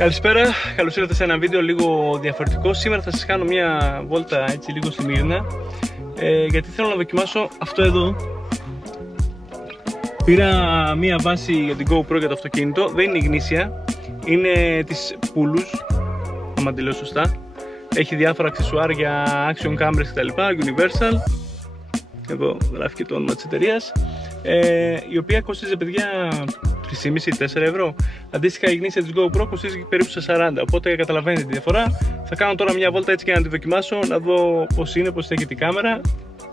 Καλησπέρα, καλώς ήρθατε σε ένα βίντεο λίγο διαφορετικό. Σήμερα θα σας κάνω μια βόλτα έτσι λίγο στη Μύρινα, γιατί θέλω να δοκιμάσω αυτό εδώ. Πήρα μια βάση για την Gopro για το αυτοκίνητο, δεν είναι γνήσια, είναι της puluz, άμα τη λέω σωστά. Έχει διάφορα αξεσουάρ για action cameras κτλ, universal. Εδώ γράφει και το όνομα της εταιρείας, η οποία κόστιζε, παιδιά, 3,5-4 ευρώ. Αντίστοιχα η γνήσια της Gopro κοστίζει περίπου σε 40, οπότε καταλαβαίνετε τη διαφορά. Θα κάνω τώρα μια βόλτα έτσι και να τη δοκιμάσω, να δω πώς είναι, πώς έχει η κάμερα.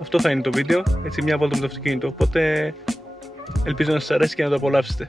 Αυτό θα είναι το βίντεο, έτσι μια βόλτα με το αυτοκίνητο, οπότε ελπίζω να σας αρέσει και να το απολαύσετε.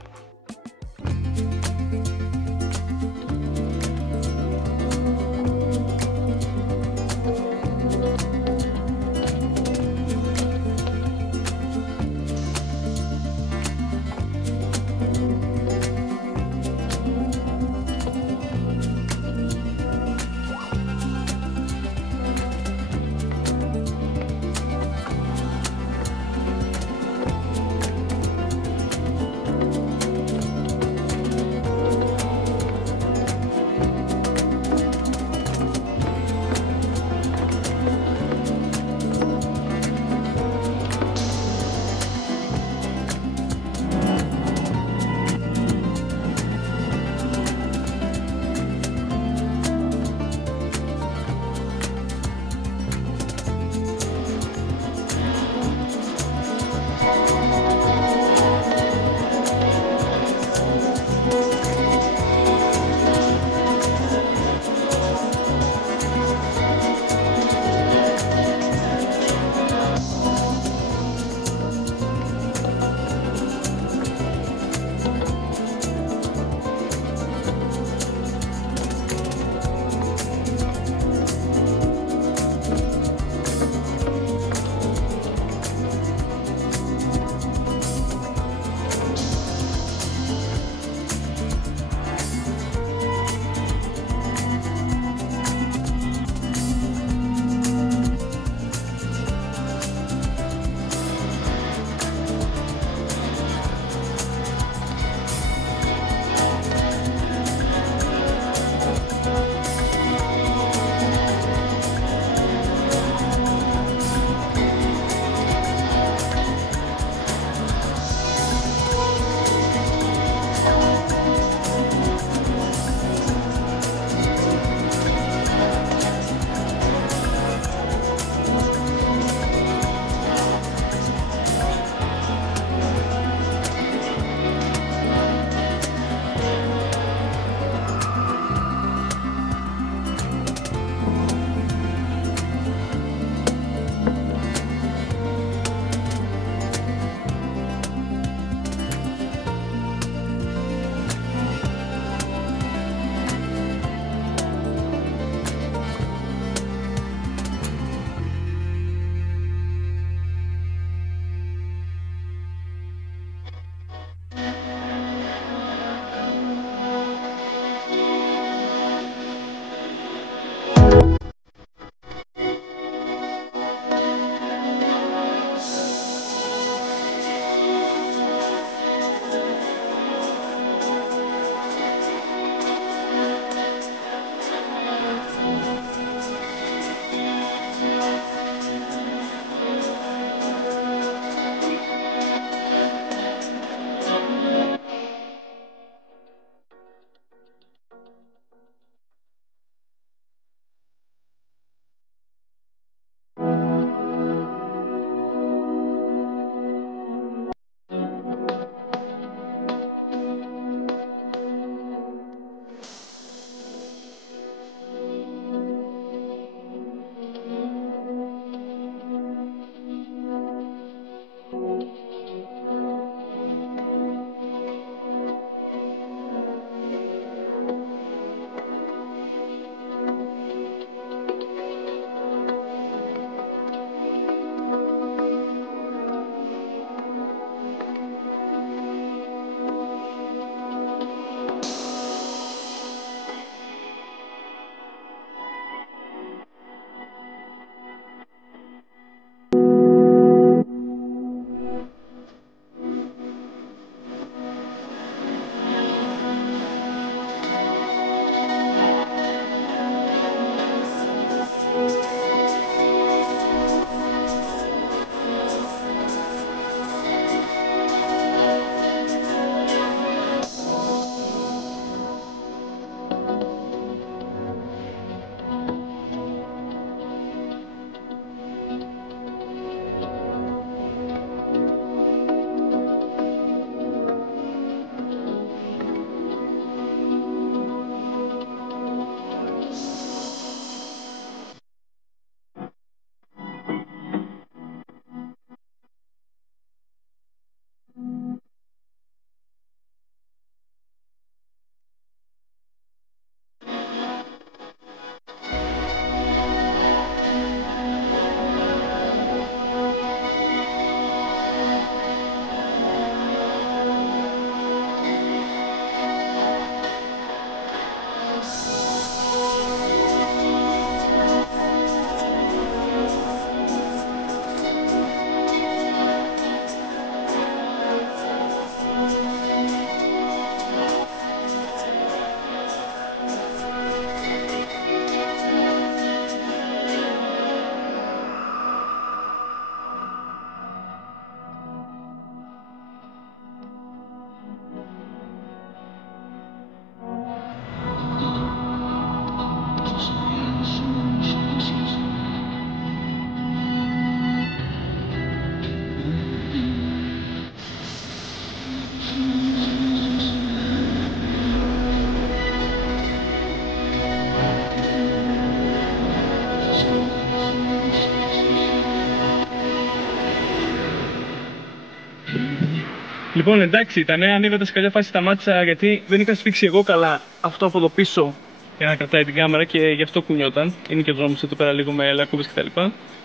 Λοιπόν, εντάξει, τα νέα ανοίγοντα σε κάποια φάση σταμάτησα γιατί δεν είχα σφίξει εγώ καλά αυτό από εδώ πίσω για να κρατάει την κάμερα και γι' αυτό κουνιόταν. Είναι και ο δρόμος εδώ πέρα λίγο με λακκούβες κτλ.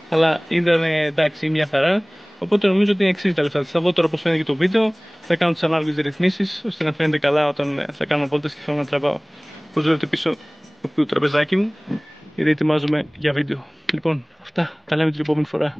Αλλά ήταν εντάξει, μια χαρά. Οπότε νομίζω ότι αξίζει τα λεφτά της. Θα δω τώρα πώς φαίνεται και το βίντεο. Θα κάνω τις ανάλογες ρυθμίσεις ώστε να φαίνεται καλά όταν θα κάνω βόλτες και θέλω να τραβάω. Όπως βλέπετε πίσω το τραπεζάκι μου, γιατί ετοιμάζομαι για βίντεο. Λοιπόν, αυτά τα λέμε την επόμενη φορά.